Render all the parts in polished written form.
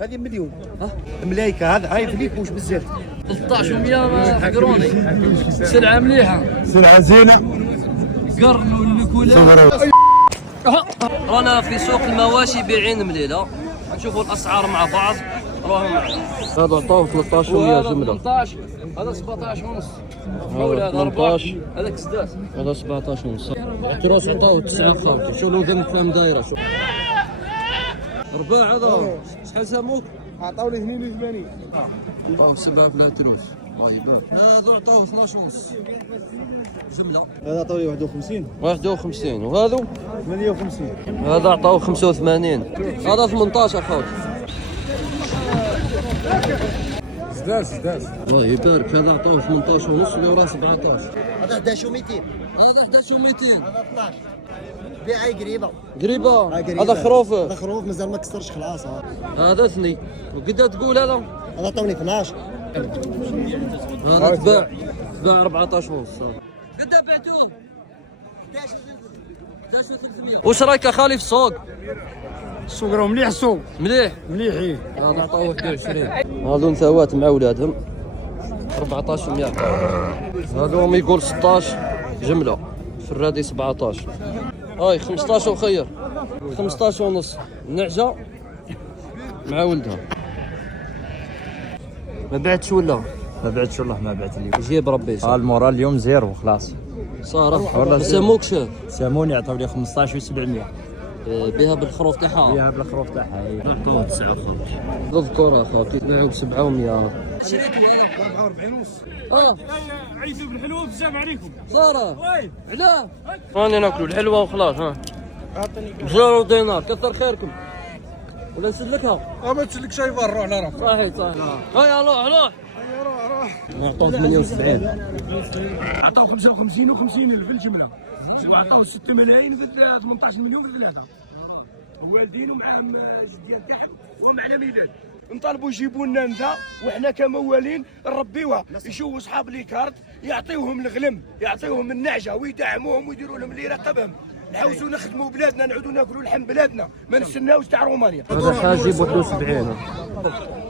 هذه مليون. ملايكه هذا عايف ليك واش بزاف. 13 فقروني. سلعه مليحه، سلعه زينه. قرن والكولا. رانا في سوق المواشي بايعين مليله، نشوفوا الاسعار مع بعض. راهم معنا. هذا عطاوه 13 جمله. 18 هذا 17 ونص. هذا 18 هذاك سداس. هذا 17 ونص. الكروس عطاوه 9 خاوتي. شوفوا ذم فهم دايره. رباع هذا شحال ساموك؟ عطاوني 82. 7 في التروس. الله يبارك. هذا عطاوه 12 ونص جمله. هذا عطاوني 51. 51 وهذا 58. هذا عطاوه 85. هذا 18 خاوتي. سداس. الله يبارك. هذا عطاوه 18 ونص اللي وراه 17. هذا 11 و200. هذا 11 و200. هذا 12. بيعي قريبه. قريبه. هذا خروف. هذا خروف مازال ما كسرش خلاص. هذا ثني. وقد تقول هذا؟ هذا عطاوني 12. هذا تباع 14 ونص. قد بعتوه؟ 11 واش رايك اخالي في السوق؟ السوق راه مليح. السوق مليح. مليح. هذا عطاوه 21. هذو نثوات مع ولادهم 1400. هذو يقول 16 جمله. في الرادي 17. هاي 15 وخير. 15 ونص نعجه مع ولدها. ما بعتش ولا؟ ما بعتش والله، ما بعت لي. جيب ربي المورال اليوم زيرو خلاص. صار والله سموك شاف ساموني عطاو لي 15 و700 بها بالخروف تاعها. فيها بالخروف تاعها. عطاوه 9 خاوتي. ضد كره خاوتي تباعوا ب 700. 44 ونص. عيسو بالحلوه بزاف عليكم. صار علاه راني ناكلوا الحلوه وخلاص. ها بزار ودينار كثر خيركم. ولا نسلكها؟ ما تسلك شي بار. روح لا روح. صحيح. هيا روح. عطاو 78. عطاو 55 و50 الف الجمله. وعطاو 6 ملايين في 18 مليون في ثلاثه. والدين ومعاهم جديان تاعهم ومعنا ميلاد. نطالبوا يجيبوا لنا نذا وحنا كموالين نربيوها. يشوفوا اصحاب لي كارت يعطيوهم الغلم، يعطيوهم النعجه ويدعموهم ويديروا لهم اللي يراقبهم. نحوسوا نخدموا بلادنا، نعودوا ناكلوا لحم بلادنا، ما نستناوش تاع رومانيا. هذا حاجي ب 71.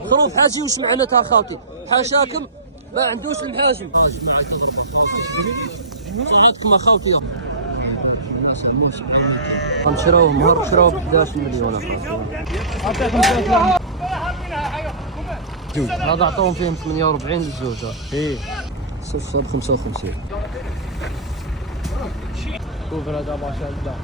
خروف حاجي وش معناتها خاوتي؟ حاشاكم ما عندوش المحاجم. صحتكم اخوتي. غنشراوهم نهار شراو ب 11 مليون. هذا عطاوهم فيهم 48 للزوجة. صفر 55. شوف هذا ما شاء الله.